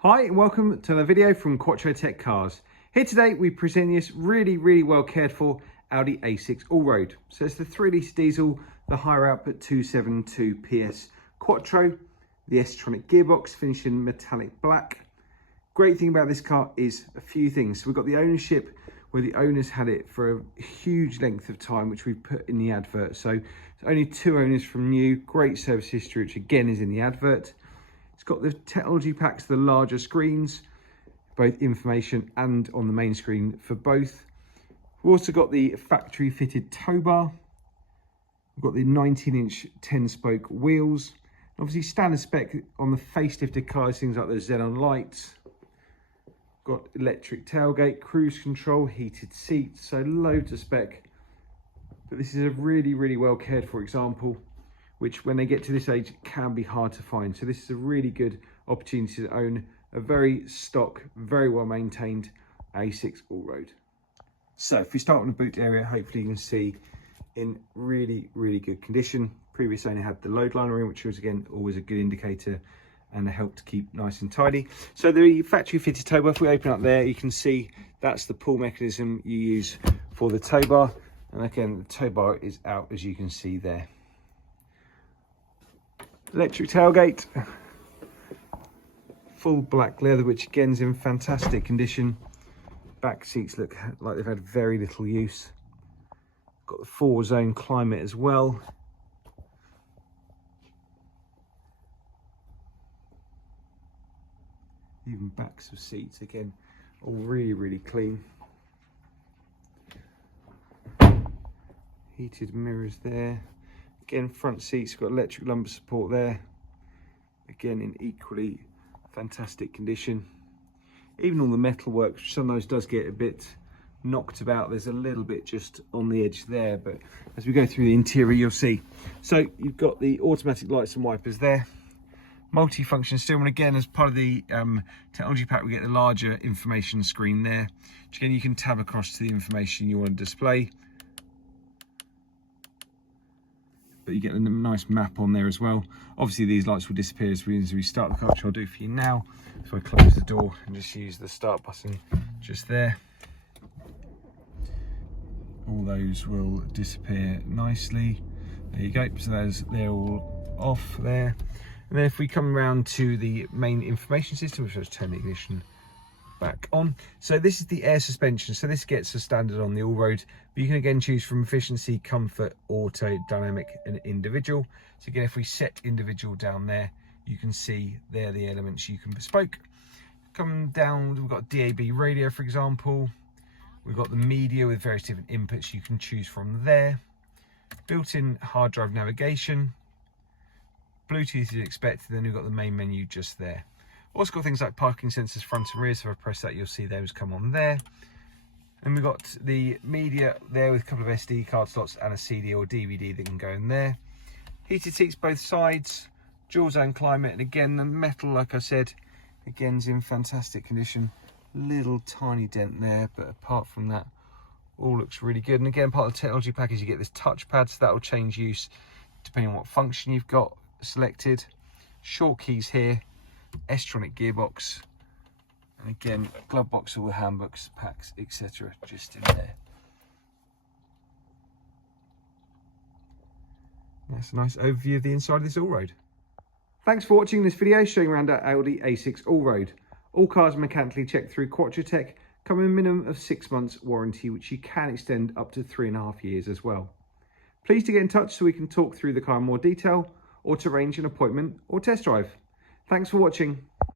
Hi and welcome to another video from Quattro Tech Cars. Here today we present this really well cared for Audi A6 Allroad. So it's the 3 litre diesel, the higher output 272 PS Quattro, the S Tronic gearbox finished in metallic black. Great thing about this car is a few things. So we've got the ownership where the owners had it for a huge length of time, which we've put in the advert. So it's only 2 owners from new, great service history, which again is in the advert. It's got the technology packs, the larger screens, both information and on the main screen for both. We've also got the factory fitted tow bar. We've got the 19-inch 10-spoke wheels. Obviously standard spec on the facelifted cars, things like the xenon lights. Got electric tailgate, cruise control, heated seats, so loads of spec. But this is a really well cared for example, which when they get to this age can be hard to find. So this is a really good opportunity to own a very stock, very well maintained A6 Allroad. So if we start on the boot area, hopefully you can see in really good condition. Previous owner had the load liner in, which was again always a good indicator and a help to keep nice and tidy. So the factory fitted tow bar, if we open up there, you can see that's the pull mechanism you use for the tow bar. And again, the tow bar is out, as you can see there. Electric tailgate, full black leather, which again is in fantastic condition. Back seats look like they've had very little use. Got the 4-zone climate as well. Even backs of seats again, all really clean. Heated mirrors there. Again, front seats got electric lumbar support there. Again, in equally fantastic condition. Even all the metal work, which sometimes does get a bit knocked about. There's a little bit just on the edge there, but as we go through the interior, you'll see. So you've got the automatic lights and wipers there. Multi-function steering, again, as part of the technology pack, we get the larger information screen there. Which again, you can tab across to the information you want to display. But you get a nice map on there as well. Obviously these lights will disappear as we start the car, which I'll do for you now. So I close the door and just use the start button just there. All those will disappear nicely. There you go, so they're all off there. And then if we come around to the main information system, which is turn the ignition back on. So this is the air suspension, so this gets a standard on the Allroad, but you can again choose from efficiency, comfort, auto, dynamic and individual. So again, if we set individual down there, you can see there the elements you can bespoke. Come down, we've got DAB radio, for example. We've got the media with various different inputs you can choose from there. Built-in hard drive navigation. Bluetooth is expected, then we've got the main menu just there. Also got things like parking sensors front and rear, so if I press that you'll see those come on there. And we've got the media there with a couple of SD card slots and a CD or DVD that can go in there. Heated seats both sides, dual zone climate, and again the metal, like I said, again is in fantastic condition. Little tiny dent there, but apart from that all looks really good. And again, part of the technology package, you get this touchpad, so that will change use depending on what function you've got selected. Short keys here. S Tronic gearbox, and again glove box with handbooks, packs, etc. just in there. That's a nice overview of the inside of this Allroad. Thanks for watching this video showing around our Audi A6 Allroad. All cars are mechanically checked through Quattro Tech, come with a minimum of 6 months warranty, which you can extend up to 3.5 years as well. Please to get in touch so we can talk through the car in more detail, or to arrange an appointment or test drive. Thanks for watching.